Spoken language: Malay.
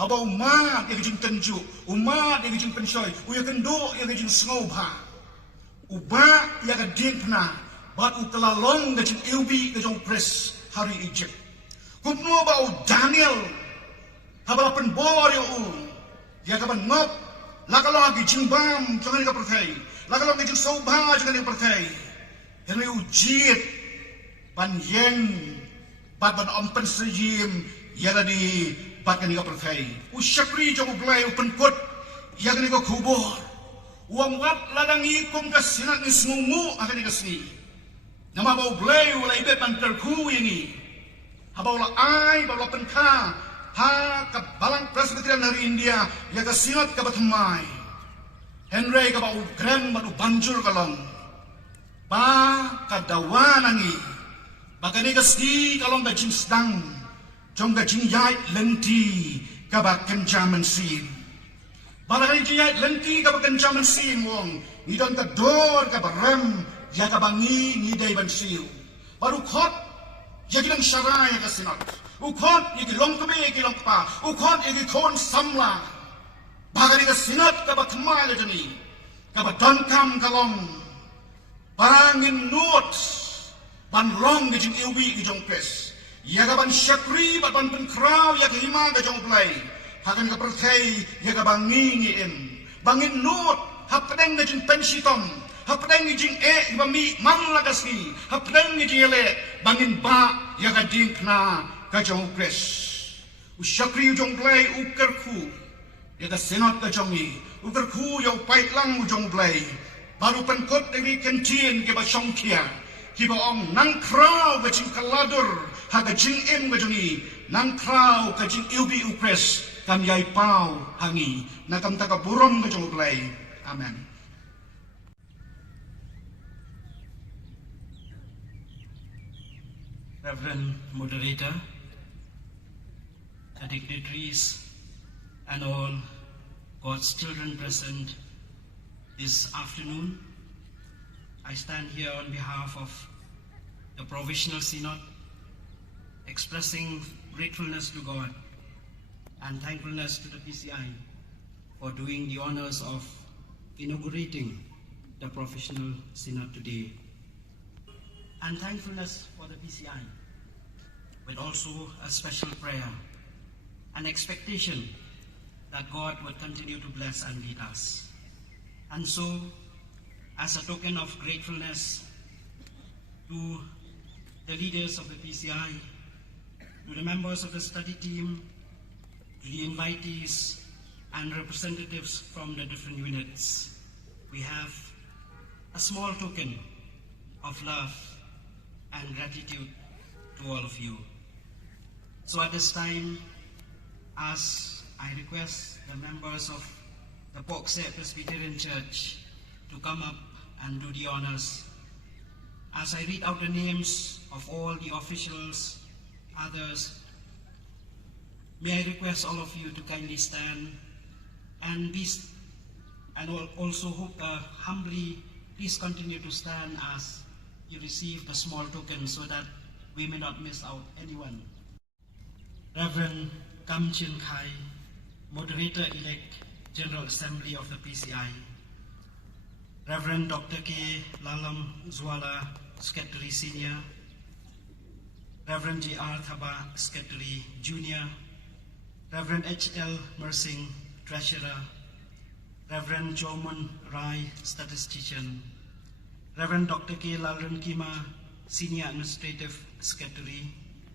Habau umat yang jing tenju, umat yang jing pensoi, uya kendo yang jing sengobha. Uba yang kadin pena, bat ukalalong yang jing ilbi yang jing pres hari Egypt. Kumno bau Daniel, habalapan bor yang kaban ngop, lakalong yang jing bam, jangan yang pertai, lakalong yang jing sobha, jangan yang pertai. Henry ujit, ban yen, bat ban ompen sejim, yang di bat kan ika pertai. Usyakri jong ublay upen kot, yang kan ika kubur. Uang wat ladang ikum kasinat ni semungu akan ika sini. Nama bau ublay ulai bet ban terku ini. Habau la ai, bau la penka, ha ke balang Presbyterian dari India, yang ke Synod ke Batamai. Henry ke bau grand batu banjur kalong. Ba kadawanangi, bagani ke sini kalong ke jing sedang, jong ke jing yai lenti ke bak kencaman sim. Balakani jing yai lenti ke bak kencaman sim wong, nidon ke dor ke barem, ya ke bangi nidai ban siu. Baru khot, ya kilang syarai ke Synod. Ukhot ya kilong kebe ya kilong pa, ukhot ya kilong samla. Bagani ke Synod ke bak kemai ke jeni, ke bak donkam kalong. Parangin nuot, ban long ke jing ilwi ke jong pres. Ya ke ban syakri, ban penkrau ya ke hima ke jong play. Hakan ke pertai, ya ke bangi ngiem. Bangin nuot, hap Pdeng ke jing pensitom. Hap Pdeng ke jing ke bami mang lagasi. Hap Pdeng ke jing ele, bangin ba ya ke ding kena ke jong pres. Usyakri jong play ukerku. Ya ke Synod ke jong ni. Ukerku ya upait lang jong play. Baru penkot dari kencing ke basong kia, kita ong nang krau ke jing kaladur, haga jing em ke juni, nang krau ke jing ilbi upres, kam yai pau hangi, nakam taka burom ke jong ublay. Amen. Reverend Moderator, the dignitaries, and all God's children present this afternoon, I stand here on behalf of the Provisional Synod, expressing gratefulness to God and thankfulness to the PCI for doing the honors of inaugurating the Provisional Synod today, and thankfulness for the PCI, with also a special prayer and expectation that God would continue to bless and lead us. And so, as a token of gratefulness to the leaders of the PCI, to the members of the study team, to the invitees and representatives from the different units, we have a small token of love and gratitude to all of you. So at this time, as I request the members of the Pohkseh Presbyterian Church to come up and do the honors, as I read out the names of all the officials, others, may I request all of you to kindly stand and also humbly please continue to stand as you receive the small token so that we may not miss out anyone. Reverend Kam Chin Khai, Moderator-elect, General Assembly of the PCI, Reverend Dr. K. Lalam Zwala, Secretary Senior, Reverend J.R. Thaba, Secretary Junior, Reverend H.L. Mersing, Treasurer, Reverend Jomun Rai, Statistician, Reverend Dr. K. Lalran Kima, Senior Administrative Secretary,